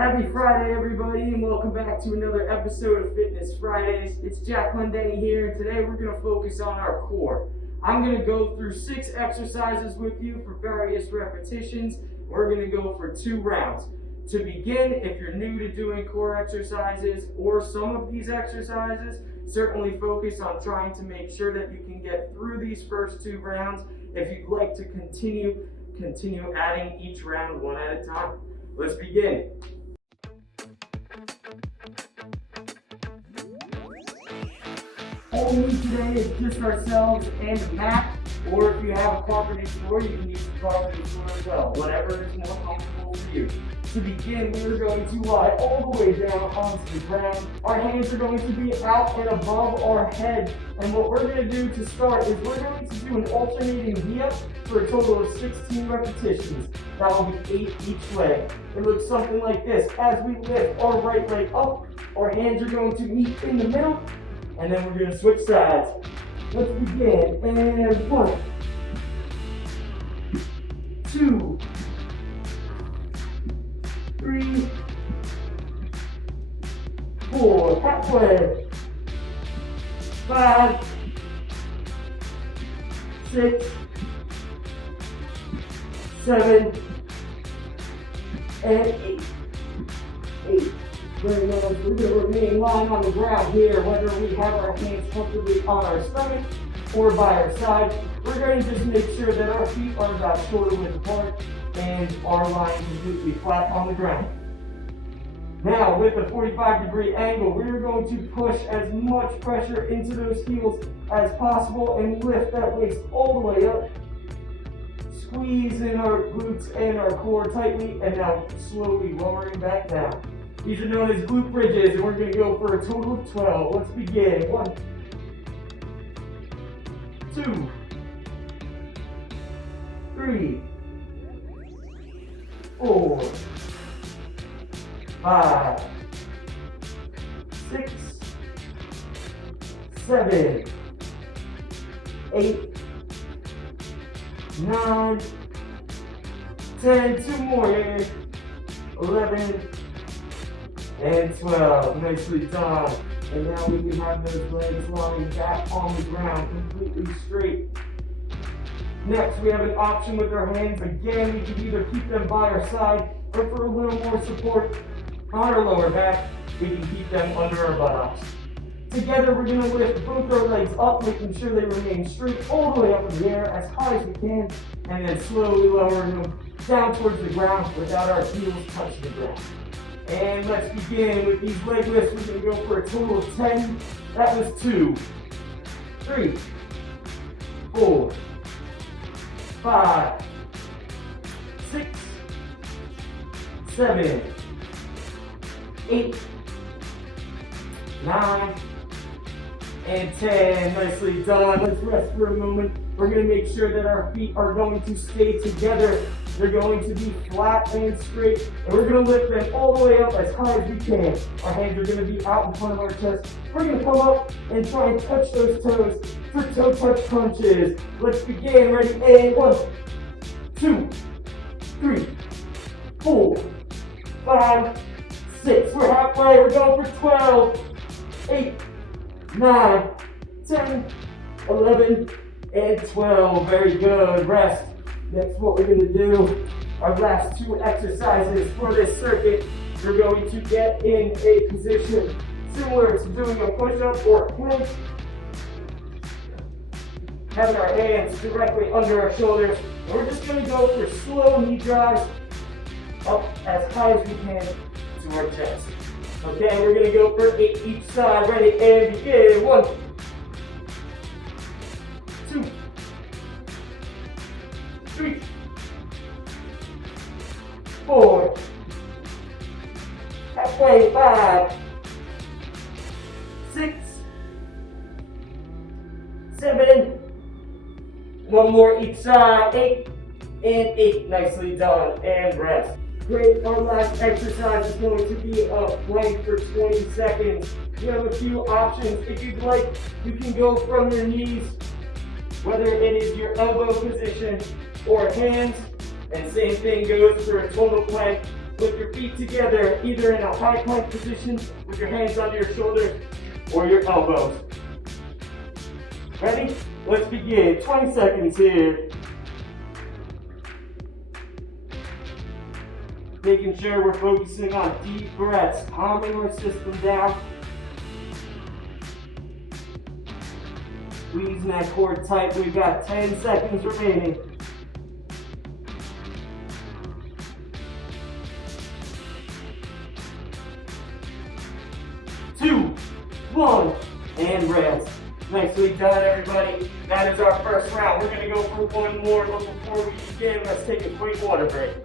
Happy Friday, everybody, and welcome back to another episode of Fitness Fridays. It's Clendenny here, and today we're going to focus on our core. I'm going to go through 6 exercises with you for various repetitions. We're going to go for 2 rounds. To begin, if you're new to doing core exercises or some of these exercises, certainly focus on trying to make sure that you can get through these first 2 rounds. If you'd like to continue adding each round one at a time. Let's begin. All we need today is just ourselves and a mat, or if you have a carpeted floor, you can use the carpeted floor as well, whatever is more comfortable for you. To begin, we are going to lie all the way down onto the ground. Our hands are going to be out and above our head, and what we're going to do to start is we're going to do an alternating V-up for a total of 16 repetitions. That will be 8 each leg. It looks something like this. As we lift our right leg up, our hands are going to meet in the middle, and then we're going to switch sides. Let's begin. And 1, 2, 3, 4, halfway, 5, 6, 7, and 8. Very nice. We're going to remain lying on the ground here, whether we have our hands comfortably on our stomach or by our side. We're going to just make sure that our feet are about shoulder width apart and are lying completely flat on the ground. Now, with a 45-degree angle, we're going to push as much pressure into those heels as possible and lift that waist all the way up. Squeeze in our glutes and our core tightly, and now slowly lowering back down. These are known as glute bridges, and we're going to go for a total of 12. Let's begin. 1, 2, 3, 4, 5, 6, 7, 8, 9, 10, 2 more, 11, and 12. Nicely done. And now we can have those legs lying back on the ground, completely straight. Next, we have an option with our hands. Again, we can either keep them by our side, or for a little more support on our lower back, we can keep them under our buttocks. Together, we're going to lift both our legs up, making sure they remain straight all the way up in the air as high as we can, and then slowly lowering them down towards the ground without our heels touching the ground. And let's begin with these leg lifts. We're going to go for a total of 10. That was 2, 3, 4, 5, 6, 7, 8, 9, and 10. Nicely done. Let's rest for a moment. We're going to make sure that our feet are going to stay together. They're going to be flat and straight, and we're going to lift them all the way up as high as we can. Our hands are going to be out in front of our chest. We're going to come up and try and touch those toes for toe touch punches. Let's begin. Ready? And 1, 2, 3, 4, 5, 6. We're halfway. We're going for 12, 8, 9, 10, 11, and 12. Very good. Rest. Next, what we're going to do, our last 2 exercises for this circuit, we're going to get in a position similar to doing a push-up or a plank. Having our hands directly under our shoulders. And we're just going to go for slow knee drives up as high as we can to our chest. Okay, we're going to go for 8 each side. Ready, and begin. 1, 2, 3, 4, halfway, 5, 6, 7, 1 more each side, 8, and 8. Nicely done, and rest. Great, our last exercise is going to be a plank for 20 seconds. You have a few options. If you'd like, you can go from your knees, whether it is your elbow position or hands, and same thing goes for a total plank, with your feet together, either in a high plank position with your hands under your shoulders or your elbows. Ready? Let's begin. 20 seconds here. Making sure we're focusing on deep breaths, calming our system down. Squeezing that core tight. We've got 10 seconds remaining. 2, 1, and rest. Nicely done, everybody. That is our first round. We're going to go for one more, but before we begin, let's take a quick water break.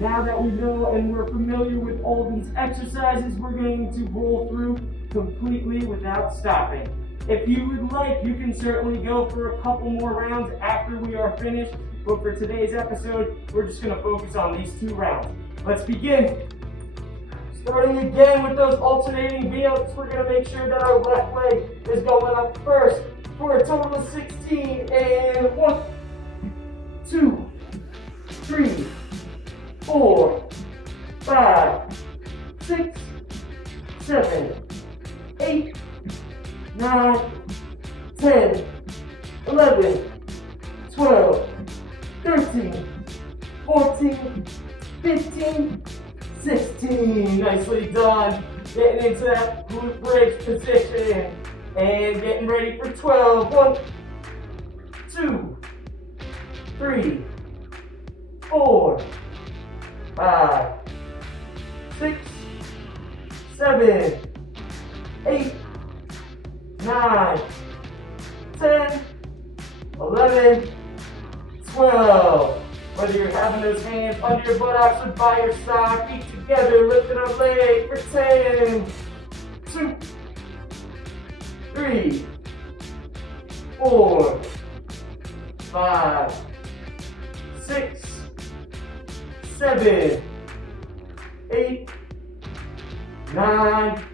Now that we know and we're familiar with all these exercises, we're going to roll through completely without stopping. If you would like, you can certainly go for a couple more rounds after we are finished, but for today's episode, we're just going to focus on these 2 rounds. Let's begin. Starting again with those alternating V-ups, we're going to make sure that our left leg is going up first for a total of 16. And 1, 2, 3, 4, 5, 6, 7, 8, 9, 10, 11, 12, 13, 14, 15, 16. Nicely done. Getting into that glute bridge position and getting ready for 12. 1, 2, 3, 4, 5, 6, 7, 8, 9, 10, 11, 12. Whether you're having those hands under your buttocks or by your side, feet together, lifting our leg for 10, 2, 3, 4, 5, 6, 7, 8, 9,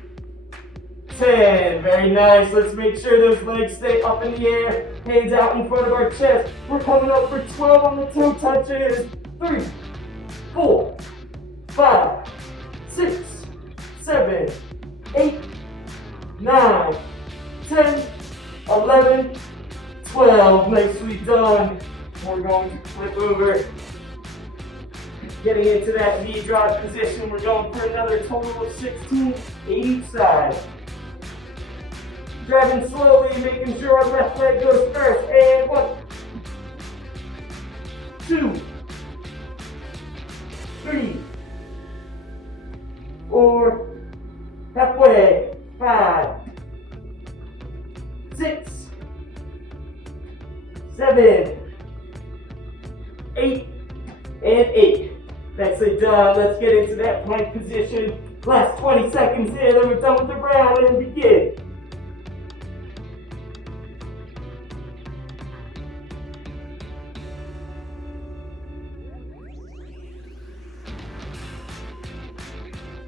10. Very nice. Let's make sure those legs stay up in the air. Hands out in front of our chest. We're coming up for 12 on the toe touches. 3, 4, 5, 6, 7, 8, 9, 10, 11, 12. Nicely done. We're going to flip over. Getting into that knee drop position. We're going for another total of 16 each side. Grabbing slowly, making sure our left leg goes first. And 1, 2, 3, 4, halfway, 5, 6, 7, 8, and 8. Nicely done. Let's get into that plank position. Last 20 seconds here, then we're done with the round and begin.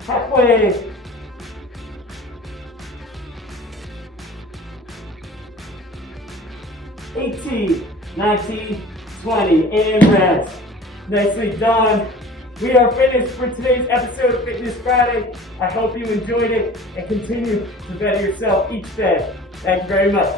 Halfway. 18, 19, 20, and rest. Nicely done. We are finished for today's episode of Fitness Friday. I hope you enjoyed it and continue to better yourself each day. Thank you very much.